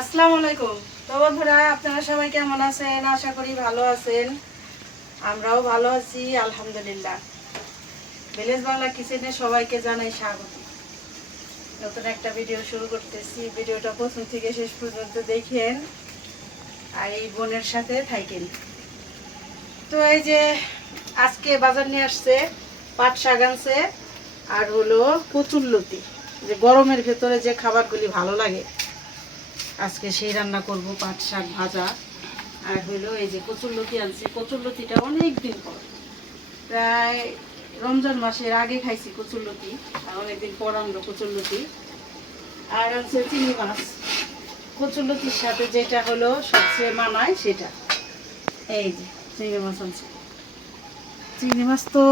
আসসালামু আলাইকুম। তো বন্ধুরা, আপনারা সবাই কেমন আছেন? আশা করি ভালো আছেন। আমরাও ভালো আছি আলহামদুলিল্লাহ। ভিলেজ বাংলা কিচেনে সবাইকে জানাই স্বাগত। নতুন একটা ভিডিও শুরু করতেছি। ভিডিওটা প্রথম থেকে শেষ পর্যন্ত দেখেন আর এই বোনের সাথে থাকেন। তো এই যে আজকে বাজার নিয়ে আসছে পাট শাক আনছে আর হলো কচুরলতি, যে গরমের ভেতরে যে খাবারগুলি ভালো লাগে আজকে সেই রান্না করব। পাট শাক ভাজা আর হইলো এই যে কচুরলতি আনছি। কচুরলতিটা অনেক দিন পর, প্রায় রমজান মাসের আগে খাইছি কচুরলতি, আর অনেকদিন পর আনলো কচুরলতি। আর আনছে চিংড়ি মাছ। কচুরলতির সাথে যেটা হলো সবচেয়ে মানায় সেটা এই যে চিংড়ি মাছ আনছে। চিংড়ি মাছ তো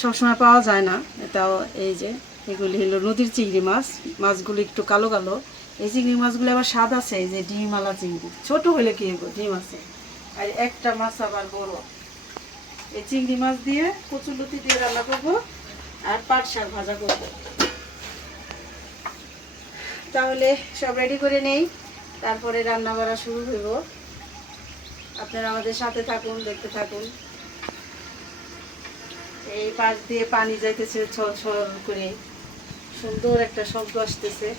সবসময় পাওয়া যায় না, এটাও এই যে এগুলি হলো নদীর চিংড়ি মাছ। মাছগুলি একটু কালো কালো। এই চিংড়ি মাছগুলো আবার স্বাদ আছে, এই যে ডিমওয়ালা চিংড়ি, ছোট হলে কি হইব, ডিম আছে। আর একটা মাছ আবার বড়। এই চিংড়ি মাছ দিয়ে কচুরলতি দিয়ে রান্না করবো আর পাট শাক ভাজা করবো। তাহলে সব রেডি করে নেই, তারপরে রান্না করা শুরু হইব। আপনারা আমাদের সাথে থাকুন, দেখতে থাকুন। এই পাশ দিয়ে পানি যাইতেছে ছল ছল করে, সুন্দর একটা শব্দ আসতেছে।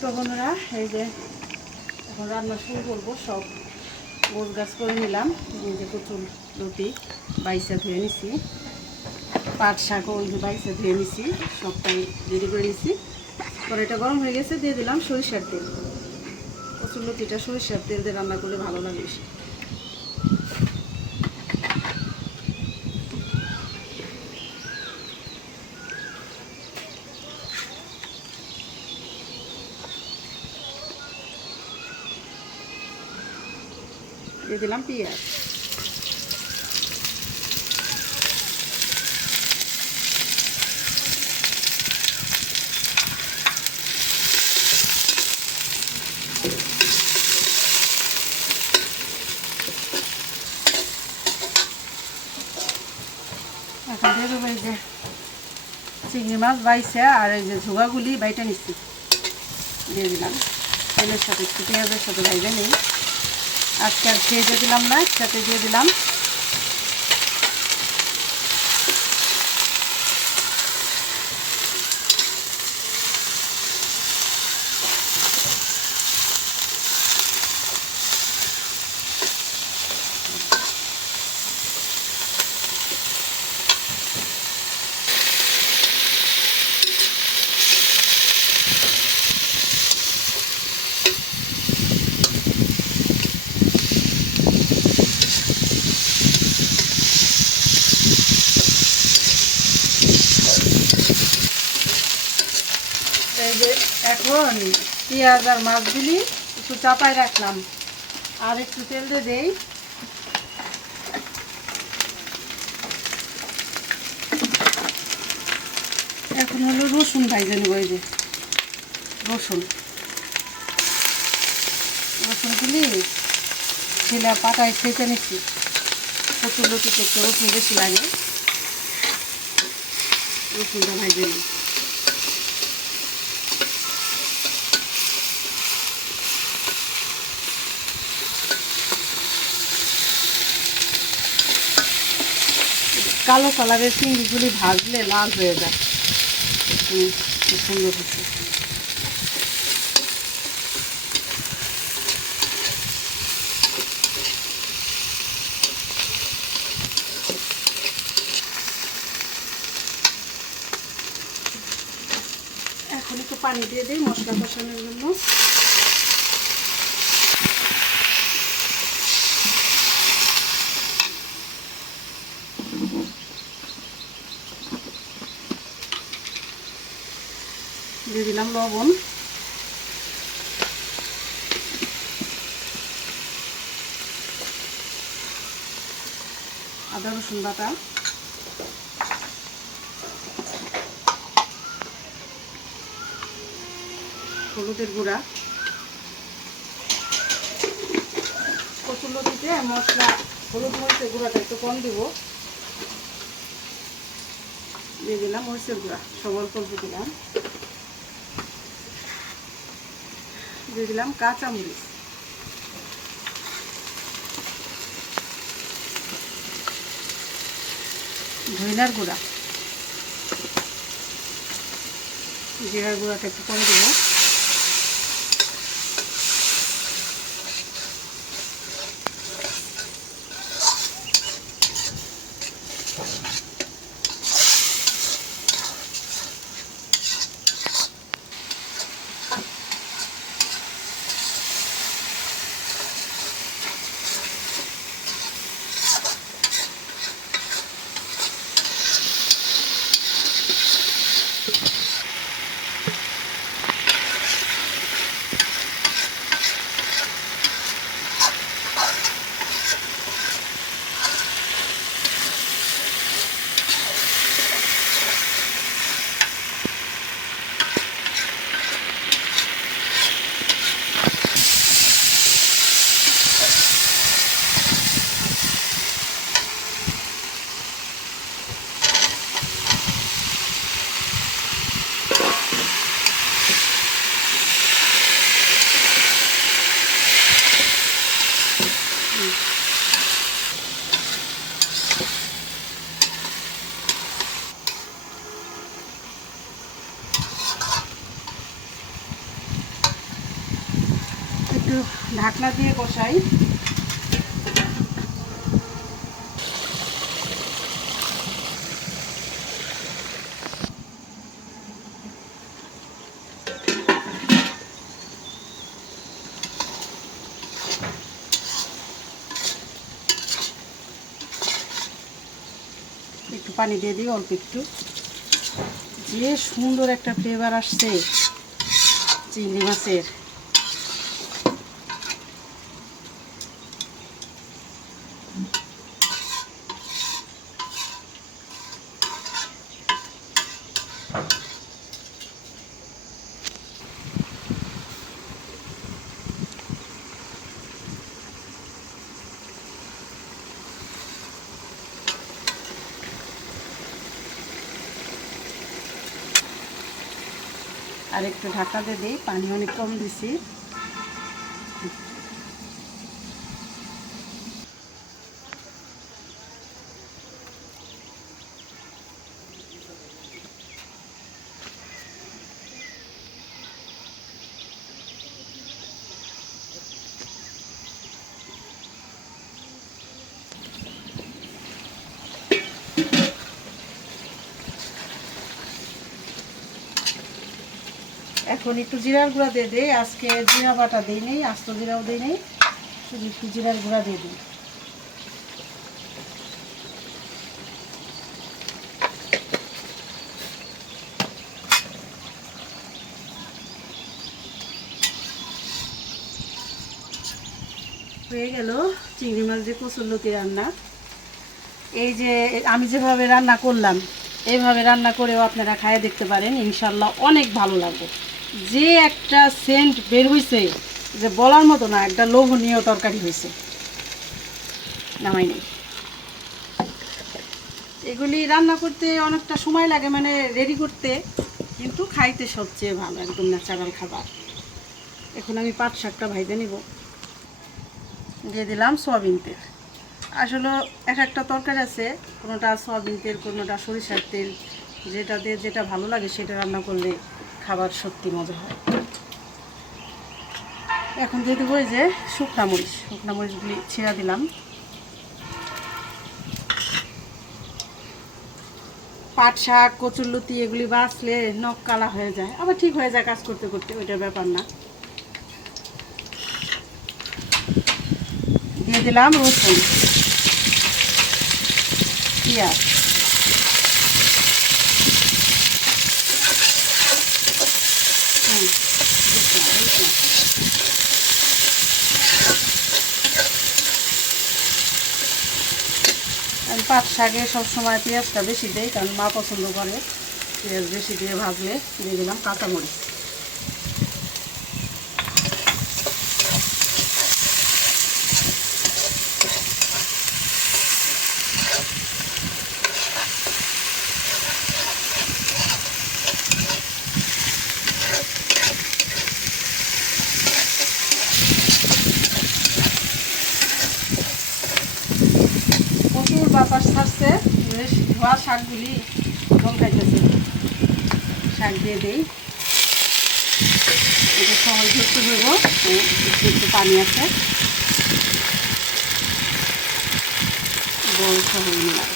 তো বন্ধুরা, এই যে এখন রান্না শুরু করবো। সব গোছ গাছ করে নিলাম। এই যে কচুরলতি বাইসা ধুয়ে নিছি, পাট শাকও ওই যে বাইসা ধুয়ে নিছি, সবটাই রেডি করে নিছি। কড়াইটা গরম হয়ে গেছে, দিয়ে দিলাম সরিষার তেল। কচুরলতিটা সরিষার তেল দিয়ে রান্না করলে ভালো লাগে বেশি। দিয়ে দিলাম পেঁয়াজ। এখন দিয়ে দেবো এই যে চিংড়ি মাছ বাইছে আর এই যে ঝোগাগুলি বাইটা নিচ্ছি, দিয়ে দিলাম। তেলের সাথে একটু পেঁয়াজের সাথে ভাইবে নেই, আজকে আর খেয়ে দিয়ে দিলাম না, একসাথে দিয়ে দিলাম। এই যে এখন পেঁয়াজ আর মাছগুলি একটু চাপায় রাখলাম, আর একটু তেল দিয়ে দেই। এখন হলো রসুন ভাইজে নেব। এই যে রসুন রসুনগুলি ছেলে পাটায় ছেঁচে নিচ্ছি। কচুরলতিতে একটু রসুন বেশি লাগে, রসুনটা ভাজে নিই। কালো কালারের চিংড়িগুলি ভাজলে লাল হয়ে যায়, সুন্দর হচ্ছে। এখন একটু পানি দিয়ে দিই মশলা কষানোর জন্য। দিয়ে দিলাম লবণ, আদা রসুন বাটা, হলুদের গুঁড়া। কচুরলতিতে মশলা হলুদ মরিচের গুঁড়াটা একটু কম দিব। দিয়ে দিলাম মরিচের গুঁড়া, সব অল্প অল্প দিলাম। দিয়ে দিলাম কাঁচামরিচ, ধনিয়ার গুঁড়া, জিরার গুঁড়াটা একটু কম দিব। একটু ঢাকনা দিয়ে কষাই। একটু পানি দিয়ে দিই অল্প একটু। যে সুন্দর একটা ফ্লেভার আসছে চিংড়ি মাছের। আর একটু ঢাকা দিয়ে দিই, পানি অনেক কম দিছি। এখন একটু জিরার গুঁড়া দিয়ে দিই। আজকে জিরা বাটা দিই নেই, আস্ত জিরাও দিই নেই, শুধু একটু জিরার গুঁড়া দিয়ে দিই। হয়ে গেল চিংড়ি মাছ দিয়ে কচুরলতি রান্না। এই যে আমি যেভাবে রান্না করলাম এইভাবে রান্না করেও আপনারা খাইয়ে দেখতে পারেন, ইনশাল্লাহ অনেক ভালো লাগবে। যে একটা সেন্ট বের হয়েছে যে বলার মতো না, একটা লোভনীয় তরকারি হয়েছে। নামাই নেই। এগুলি রান্না করতে অনেকটা সময় লাগে, মানে রেডি করতে, কিন্তু খাইতে সবচেয়ে ভালো, একদম ন্যাচারাল খাবার। এখন আমি পাট শাকটা ভাইজে নিব। দিয়ে দিলাম সয়াবিন তেল। আসলে এক একটা তরকারি আছে, কোনোটা সয়াবিন তেল, কোনোটা সরিষার তেল, যেটা দিয়ে যেটা ভালো লাগে সেটা রান্না করলে খাবার সত্যি মজা হয়। এখন দিয়ে দেবো এই যে শুকনা মরিচগুলি ছিঁড়া দিলাম। পাট শাক, কচুরলতি এগুলি বাছলে নখ কালা হয়ে যায়, আবার ঠিক হয়ে যায় কাজ করতে করতে, ওইটার ব্যাপার না। দিয়ে দিলাম রসুন, পেঁয়াজ, আমি পাট শাকে সবসময় পেঁয়াজটা বেশি দিই, কারণ মা পছন্দ করে পেঁয়াজ বেশি দিয়ে ভাজলে। দিয়ে দিলাম কাঁচামরিচ। প্রচুর বাতাস ছাড়ছে, ধোয়া শাকগুলি কম খাইতেছে। শাক দিয়ে দিই, এটা সহজ ধরতে হইব, একটু পানি আছে, বল সহজ মিলাম।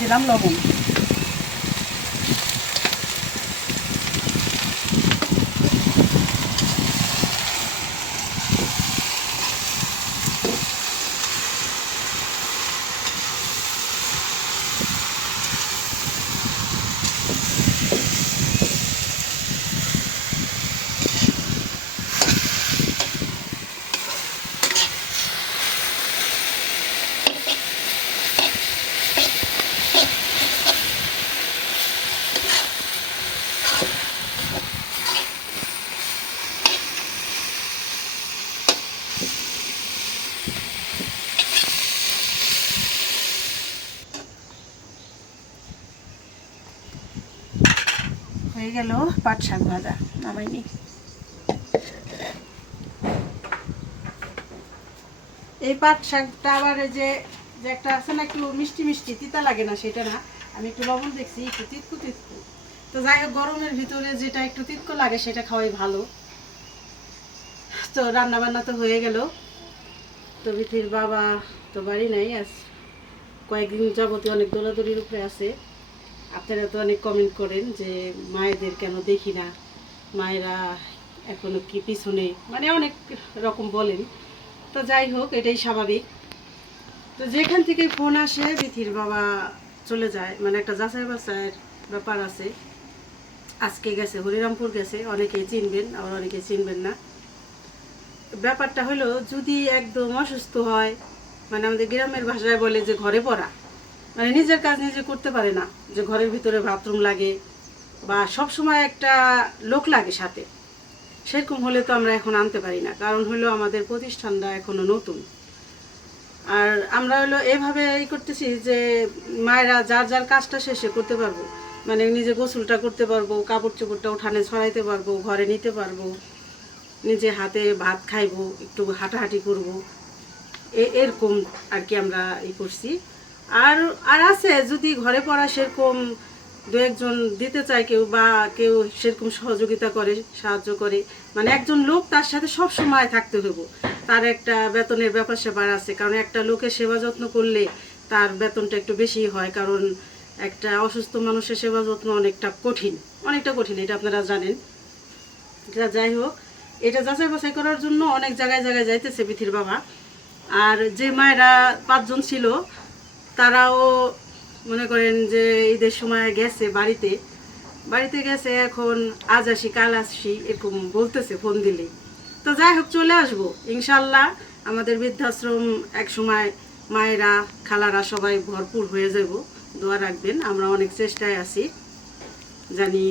দিলাম লবণ। হয়ে গেল পাট শাক ভাজা, নামাইনি। এই পাট শাকটা আবার এই যে একটা আছে না, একটু মিষ্টি মিষ্টি, তিতা লাগে না সেটা না, আমি একটু লবণ দেখছি, একটু তিতকু তিতকু। তো যাই হোক, গরমের ভিতরে যেটা একটু তিতকু লাগে সেটা খাওয়াই ভালো। তো রান্না বান্না তো হয়ে গেল। তো বিথির বাবা তো বাড়ি নাই, আজ কয়েকদিন যাবতীয় অনেক দৌড়াদৌড়ির উপরে আছে। আপনারা তো অনেক কমেন্ট করেন যে মায়েদের কেন দেখি না, মায়েরা এখনো কি পিছনে, মানে অনেক রকম বলেন। তো যাই হোক, এটাই স্বাভাবিক। তো যেখান থেকে ফোন আসে বিথির বাবা চলে যায়, মানে একটা যাচাই বাছাইয়ের ব্যাপার আছে। আজকে গেছে হরিরামপুর গেছে, অনেকেই চিনবেন আবার অনেকেই চিনবেন না। ব্যাপারটা হলো, যদি একদম অসুস্থ হয়, মানে আমাদের গ্রামের ভাষায় বলে যে ঘরে পড়া, মানে নিজের কাজ নিজে করতে পারে না, যে ঘরের ভিতরে বাথরুম লাগে বা সব সময় একটা লোক লাগে সাথে, সেরকম হলে তো আমরা এখন আনতে পারি না। কারণ হলো আমাদের প্রতিষ্ঠানটা এখনো নতুন, আর আমরা হলো এভাবে করতেছি যে মায়েরা যার যার কাজটা শেষে করতে পারবো, মানে নিজে গোসলটা করতে পারবো, কাপড় চোপড়টা উঠানে ছড়াইতে পারবো, ঘরে নিতে পারবো, নিজে হাতে ভাত খাইবো, একটু হাঁটাহাঁটি করবো, এরকম আর কি আমরা করছি। আর আর আছে, যদি ঘরে পড়া সেরকম দু একজন দিতে চায় কেউ, বা কেউ সেরকম সহযোগিতা করে, সাহায্য করে, মানে একজন লোক তার সাথে সব সময় থাকতে হইব, তার একটা বেতনের ব্যাপার স্যাপার আছে। কারণ একটা লোকের সেবা যত্ন করলে তার বেতনটা একটু বেশি হয়, কারণ একটা অসুস্থ মানুষের সেবা যত্ন অনেকটা কঠিন, এটা আপনারা জানেন। যাই হোক, এটা যাচাই বাছাই করার জন্য অনেক জায়গায় জায়গায় যাইতেছে বিথির বাবা। আর যে মায়েরা 5 জন ছিল তারাও মনে করেন যে ঈদের সময় গেছে বাড়িতে গেছে, এখন আজ আসি কাল আসি এরকম বলতেছে ফোন দিলে। তো যাই হোক চলে আসবো ইনশাল্লাহ। আমাদের বৃদ্ধাশ্রম এক সময় মায়েরা খালারা সবাই ভরপুর হয়ে যাব, দোয়া রাখবেন। আমরা অনেক চেষ্টায় আছি জানি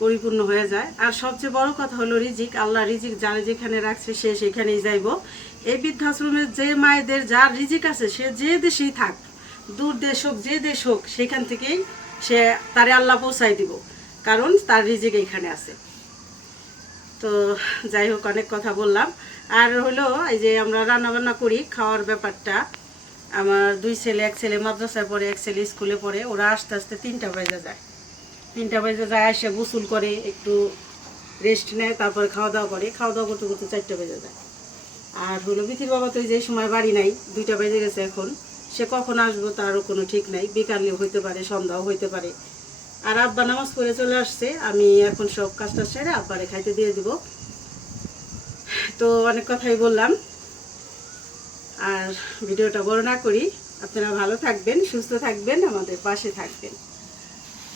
পরিপূর্ণ হয়ে যায়। আর সবচেয়ে বড় কথা হলো রিজিক, আল্লাহ রিজিক যার যেখানে রাখছে সে সেখানেই যাইব। এই বৃদ্ধাশ্রমের যে মায়েদের যার রিজিক আছে সে যে দেশেই থাক, দূর দেশ হোক যে দেশ হোক, সেখান থেকেই সে তারে আল্লাহ পৌঁছাই দিব, কারণ তার রিজিক এইখানে আছে। তো যাই হোক অনেক কথা বললাম। আর হলো এই যে আমরা রান্নাবান্না করি, খাওয়ার ব্যাপারটা, আমার 2 ছেলে, এক ছেলে মাদ্রাসায় পড়ে, এক ছেলে স্কুলে পড়ে, ওরা আস্তে আস্তে 3টা বাজে যায়। 3টা বাজে যায়, এসে গোসল করে একটু রেস্ট নেয়, তারপরে খাওয়া দাওয়া করে, খাওয়া দাওয়া করতে করতে 4টা বেজে যায়। আর হলো বিথির বাবা তো যে সময় বাড়ি নাই, 2টা বেজে গেছে এখন, সে কখন আসবো তারও কোনো ঠিক নাই, বিকালেও হইতে পারে সন্ধ্যাও হইতে পারে। আর আব্বা নামাজ পড়ে চলে আসছে, আমি এখন সব কাজটা সেরে আব্বারে খাইতে দিয়ে দিব। তো অনেক কথাই বললাম, আর ভিডিওটা বড় না করি। আপনারা ভালো থাকবেন, সুস্থ থাকবেন, আমাদের পাশে থাকবেন।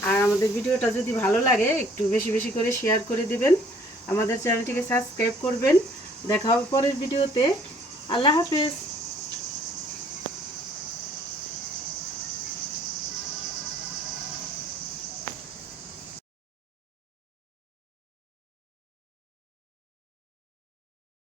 আর আমাদের ভিডিওটা যদি ভালো লাগে একটু বেশি বেশি করে শেয়ার করে দিবেন, আমাদের চ্যানেলটিকে সাবস্ক্রাইব করবেন। দেখা হবে পরের ভিডিওতে। আল্লাহ হাফেজ।